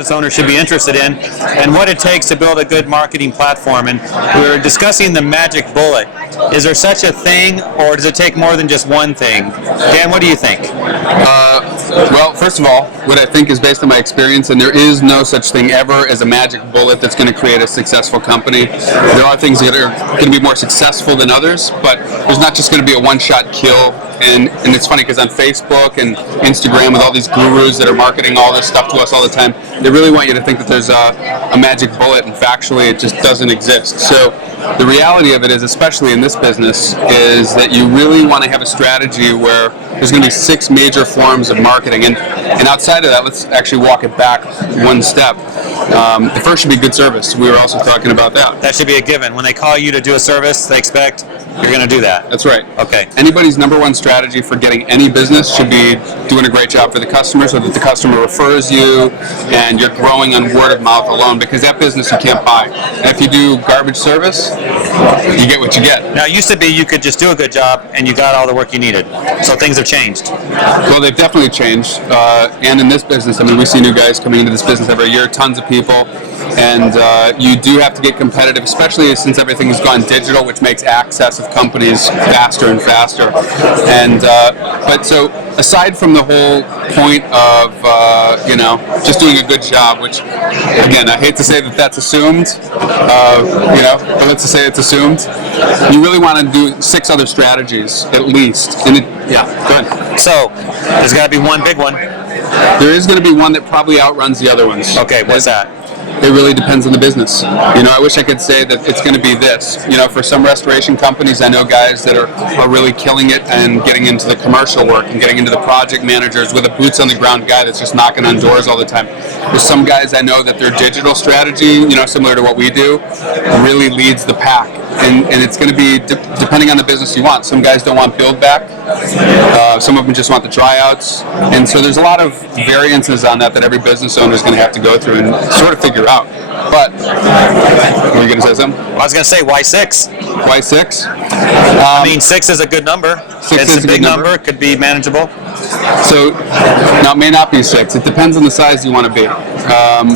business owners should be interested in, and what it takes to build a good marketing platform. And we were discussing the magic bullet. Is there such a thing, or does it take more than just one thing? Dan, what do you think? Well, first of all, what I think is based on my experience, and there is no such thing ever as a magic bullet that's going to create a successful company. There are things that are going to be more successful than others, but there's not just going to be a one-shot kill. And it's funny because on Facebook and Instagram with all these gurus that are marketing all this stuff to us all the time, they really want you to think that there's a magic bullet, and factually it just doesn't exist. So the reality of it is, especially in this business, is that you really want to have a strategy where there's going to be 6 major forms of marketing. And outside of that, let's actually walk it back one step. The first should be good service. We were also talking about that. That should be a given. When they call you to do a service, they expect you're going to do that. That's right. Okay. Anybody's number one strategy for getting any business should be doing a great job for the customer, so that the customer refers you and you're growing on word of mouth alone, because that business you can't buy. And if you do garbage service, you get what you get. Now, it used to be you could just do a good job and you got all the work you needed. So things have changed. Well, they've definitely changed. And in this business, I mean, we see new guys coming into this business every year, tons of people. And you do have to get competitive, especially since everything has gone digital, which makes access of companies faster and faster. And but so aside from the whole point of just doing a good job, which again I hate to say that that's assumed, but let's just say it's assumed. You really want to do 6 other strategies at least. And go ahead. So there's got to be one big one. There is going to be one that probably outruns the other ones. Okay, what's that? It really depends on the business. I wish I could say that it's going to be this. For some restoration companies, I know guys that are really killing it and getting into the commercial work and getting into the project managers with a boots on the ground guy that's just knocking on doors all the time. There's some guys I know that their digital strategy, similar to what we do, really leads the pack. And it's going to be depending on the business you want. Some guys don't want build back. Some of them just want the tryouts. And so there's a lot of variances on that every business owner is going to have to go through and sort of figure out. But were you going to say something? I was going to say, why 6? Why 6? I mean, 6 is a good number. It's a big number. It could be manageable. So, now it may not be 6. It depends on the size you want to be.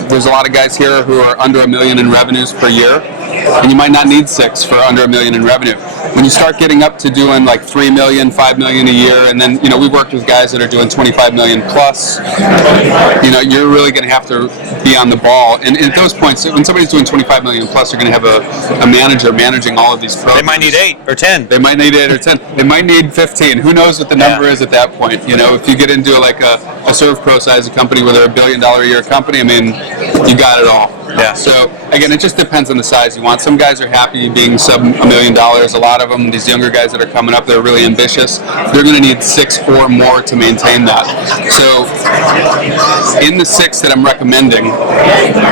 There's a lot of guys here who are under $1 million in revenues per year, and you might not need 6 for under $1 million in revenue. When you start getting up to doing like $3 million, $5 million a year, and then we've worked with guys that are doing $25 million plus. You're really going to have to be on the ball. And at those points, when somebody's doing $25 million plus, they're going to have a manager managing all of these programs. They might need 8 or 10. They might need 8 or 10. They might need 15. Who knows what the number is at that point? If you get into like a ServPro size company where they're $1 billion a year company, I mean, you got it all. Yeah. So again, it just depends on the size you want. Some guys are happy being sub $1 million. A lot of them, these younger guys that are coming up, they're really ambitious. They're going to need 6 or more to maintain that. So in the 6 that I'm recommending,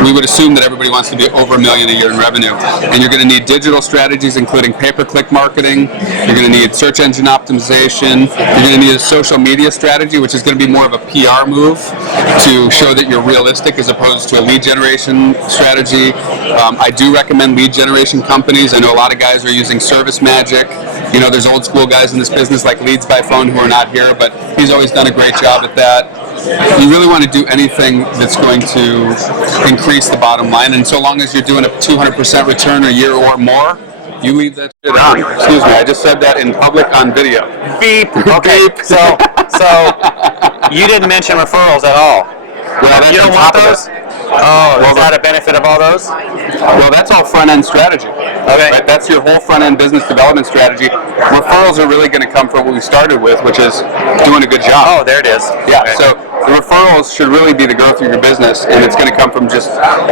we would assume that everybody wants to be over $1 million a year in revenue. And you're going to need digital strategies, including pay-per-click marketing. You're going to need search engine optimization. You're going to need a social media strategy, which is going to be more of a PR move to show that you're realistic as opposed to a lead generation strategy. I do recommend lead generation companies. I know a lot of guys are using Service Magic. There's old school guys in this business like Leads by Phone who are not here, but he's always done a great job at that. You really want to do anything that's going to increase the bottom line, and so long as you're doing a 200% return a year or more, you leave that shit on. Excuse me, I just said that in public on video. Beep. Okay. Beep. So you didn't mention referrals at all. Well, you don't want those? Oh, is that a benefit of all those? Well, that's all front-end strategy. Okay. Right? That's your whole front-end business development strategy. Referrals are really going to come from what we started with, which is doing a good job. Oh, there it is. Yeah, okay. So the referrals should really be the growth of your business, and it's going to come from just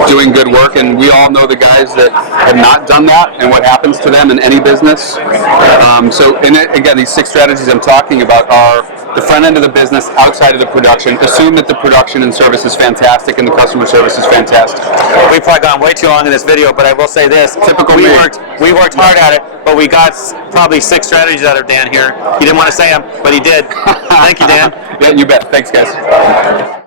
doing good work. And we all know the guys that have not done that and what happens to them in any business. Again, these 6 strategies I'm talking about are the front end of the business, outside of the production. Assume that the production and service is fantastic and the customer service is fantastic. We've probably gone way too long in this video, but I will say this. Typical we me. We worked hard at it, but we got probably 6 strategies out of Dan here. He didn't want to say them, but he did. Thank you, Dan. Yeah, you bet. Thanks, guys.